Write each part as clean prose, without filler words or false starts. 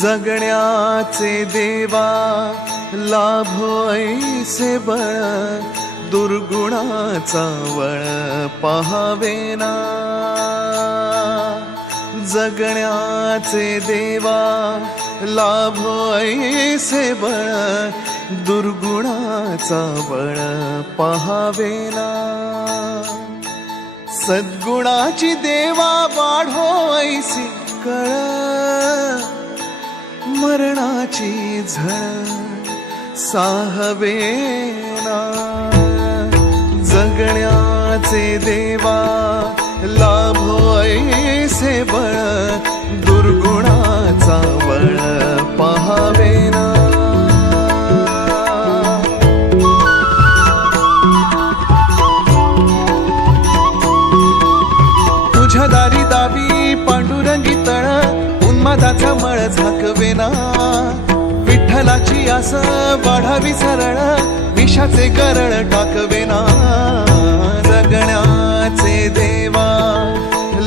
जगण्याचे देवा लाभो ऐसे बळ, दुर्गुणाचा वळ पहावेना। जगण्याचे देवा लाभो ऐसे बळ, दुर्गुणाचा बळ पहावेना। सद्गुणाची देवा वाढो ऐसी कळ, मरणाची झळ साहवेना। जगण्याचे देवा लाभो ऐसे बळ, दुर्गुणाचा बळ पहावेना। तुझ्या दारी दावी पांडुरंगी तळ, उन्मादाचा मळ झाकवेना। विठ्ठलाची आस वाढावी सरळ, विषाचे गरळ टाकवेना। जगण्याचे देवा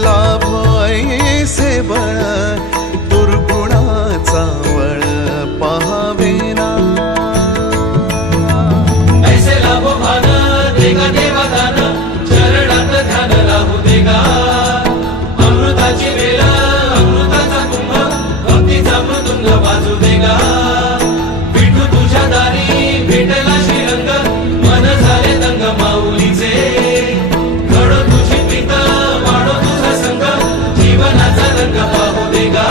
लाभो ऐसे बळ, दुर्गुणाचा वळ पहावेना। ऐसे लाभो भान देगा देवा दान, चरणात ध्यान लाभू देगा। अमृताची वेल अमृताचा कुंभ, भक्तीचा मृदुंग वाजू देगा। विठू तुझ्या दारी भेटला श्रीरंग, मन झाले दंग माऊलीचे। घडो तुझी प्रीत वाढो तुझा संग, जीवनाचा रंग पाहू देगा।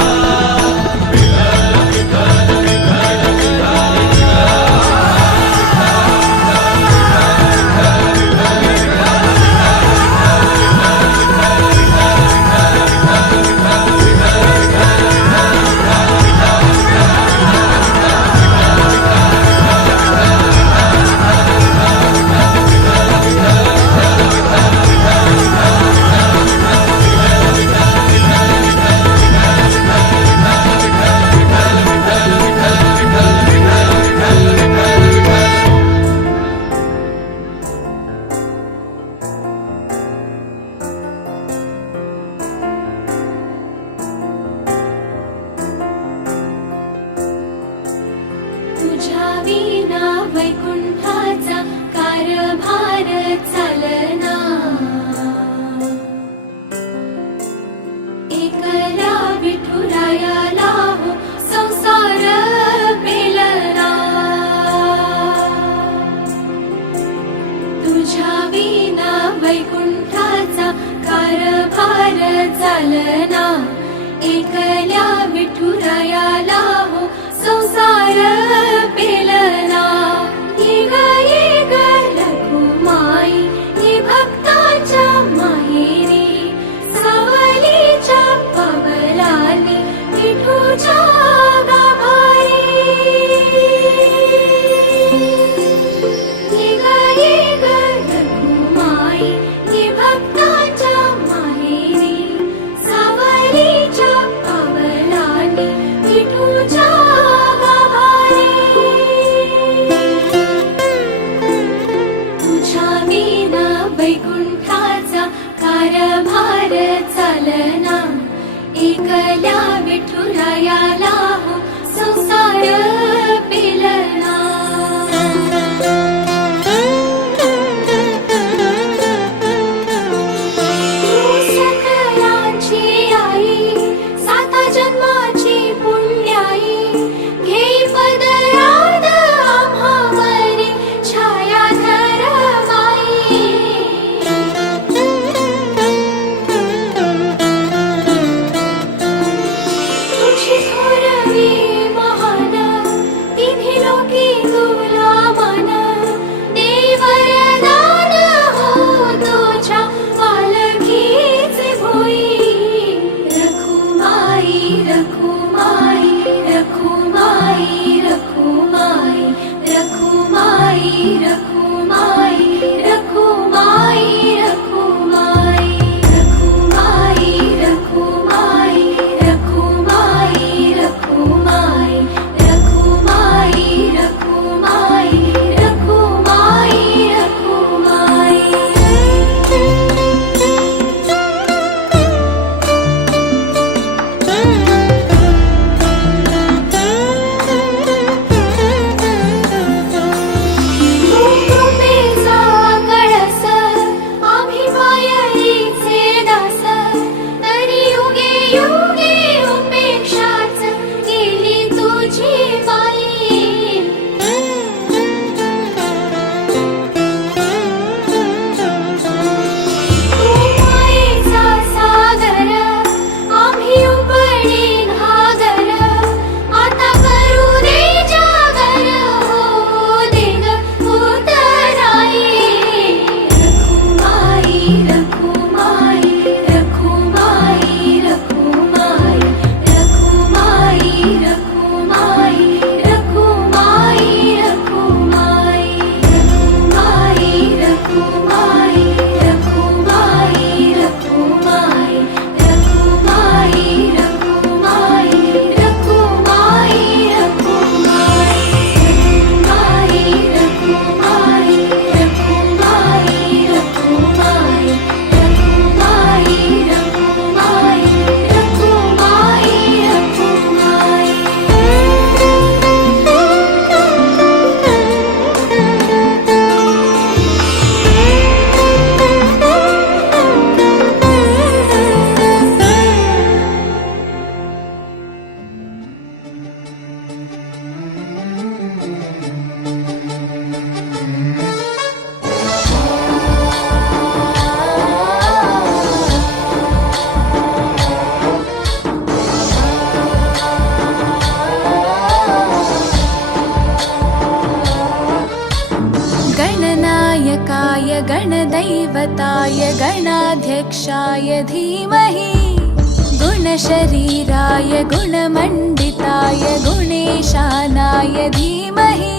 तुझ्या विना वैकुंठाचा कारभार चालना। एकला विठुरायाला हो संसार पेलना। तुझ्या विना वैकुंठाचा कारभार चालना। एकल्या विठुरायाला हो संसार पेलना। ये ग रघुमाई, ये भक्ताच्या माहेरी, सावलीच्या पवलानी विठूच्या गाभारी। ये ग रघुमाई, ये भक्ताच्या माहेरी, सावलीच्या पवलानी विठूच्या गाभारी। तुझ्या विना वैकुंठाचा कारभार चालना। एकल्या विठुरायाला हो संसार पेलना। तू सकलांची आई, साता जन्माची पुण्याई, घेई पदरात आम्हावरी छायाधर माई। तुझी थोरवी महान, तिन्ही लोकी तुला मान। देई वरदान हो तुझ्या पालखीचे भोई। रखुमाई रखुमाई रखुमाई रखुमाई रखुमाई रखुमाई रखुमाई रखुमाई रखुमाई रखुमाई रखुमाई रखुमाई। गुरुदैवताय गणाध्यक्षाय धीमहि गुणशरीराय गुणमण्डिताय गुणेशानाय धीमहि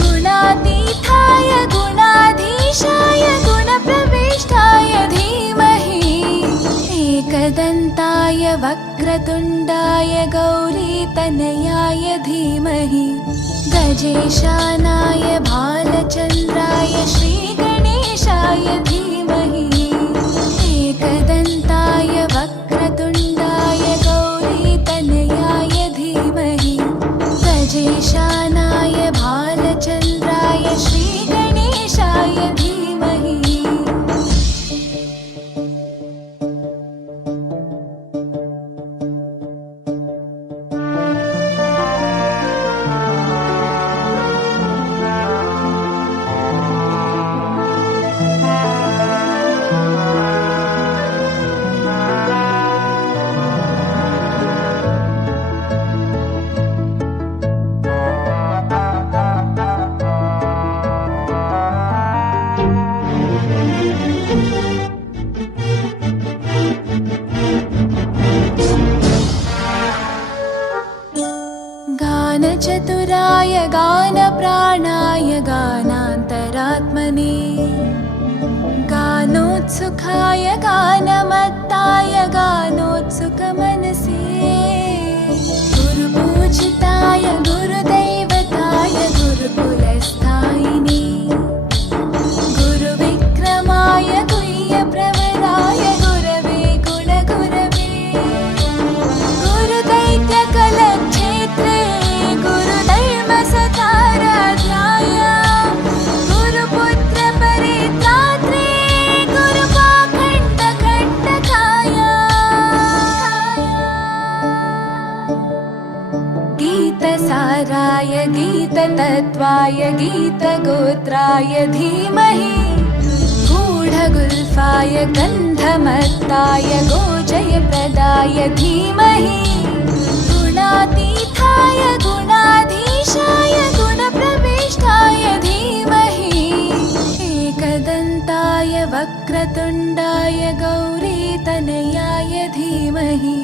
गुणातीताय गुणाधीशाय गुणप्रविष्टाय धीमहि एकदन्ताय वक्रतुण्डाय गौरीतनयाय धीमहि गजेशानाय भालचन्द्राय श्रीगणेशाय धीमहि एकदन्ताय वक्रतुण्डाय गौरीतनयाय धीमहि गजेशानाय भालचन्द्राय श्रीगणेशाय धीमहि गानचतुराय गानप्राणाय गानान्तरात्मने गानोत्सुकाय गानमत्ताय गानोत्सुकमनसे गुरुपूजिताय गुरुदैवताय गुरुकुलस्थायिने गुरुविक्रमाय गुह्यप्रवराय गुरवे गुणगुरवे गुरुदैत्यकलक्षेत्रे गुरुधर्मसकाराध्याय गुरुपुत्रपरित्रात्रे गुरुपाखण्डखण्डकाय गीतसाराय गीततत्त्वाय गीतगोत्राय धीमहि गूढगुल्फाय गन्धमत्ताय गोजयप्रदाय धीमहि गुणातीताय गुणाधीशाय गुणप्रविष्टाय धीमहि एकदन्ताय वक्रतुण्डाय गौरीतनयाय धीमहि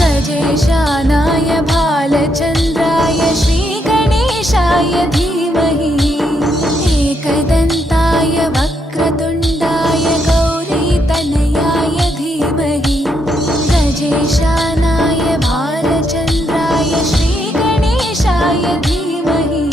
गजेशानाय भालचन्द्राय श्रीगणेशाय धीमहि एकदन्ताय वक्रतुण्डाय गौरीतनयाय धीमहि गजेशानाय भालचन्द्राय श्रीगणेशाय धीमहि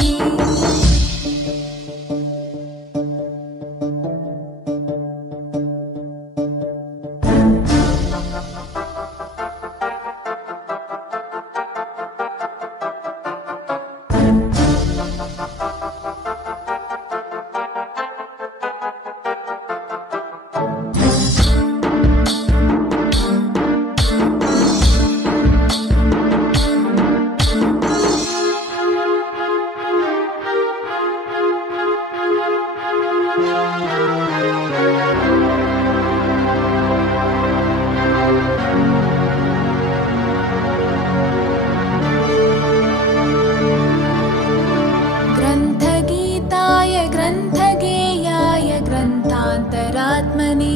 ग्रन्थगीताय ग्रन्थगेयाय ग्रन्थान्तरात्मने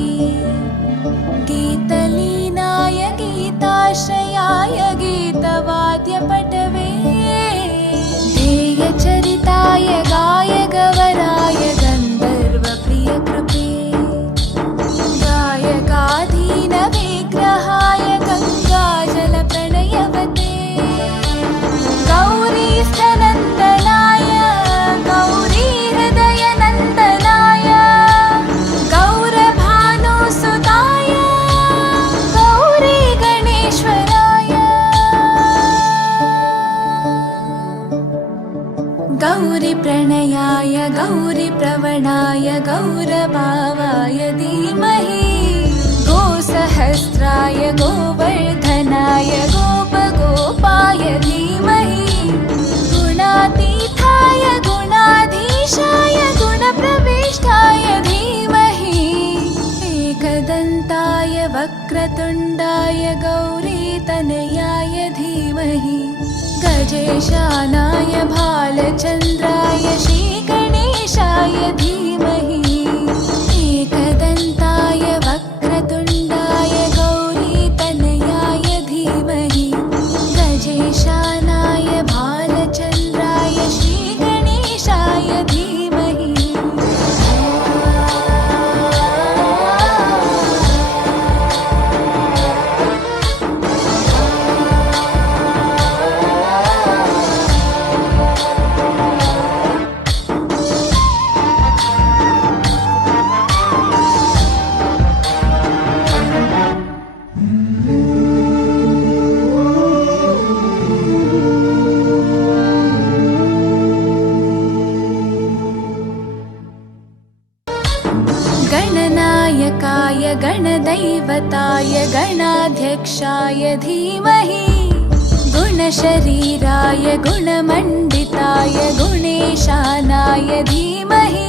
गीतलीनाय गीताश्रयाय गीतवाद्यपटवे ध्येयचरिताय गायगवराय गन्धर्वप्रियकृपे गायकाधीनविग्रहाय गङ्गाजलप्रणयवते गौरीस्थनन्दनाय गौरीहृदयनन्दनाय गौरभानुसुताय गौरीगणेश्वराय गौरीप्रणयाय गौरीप्रवणाय गौरभावाय धीमहि गोसहस्राय गोवर्धनाय गोपगोपाय धीमहि गुणातीताय गुणाधीशाय गुणप्रविष्टाय धीमहि एकदन्ताय वक्रतुण्डाय गौरीतनयाय धीमहि गजेशानाय भालचन्द्राय श्रीगणेशाय धीमहि गणपताय गणाध्यक्षाय धीमहि गुणशरीराय गुणमण्डिताय गुणेशानाय धीमहि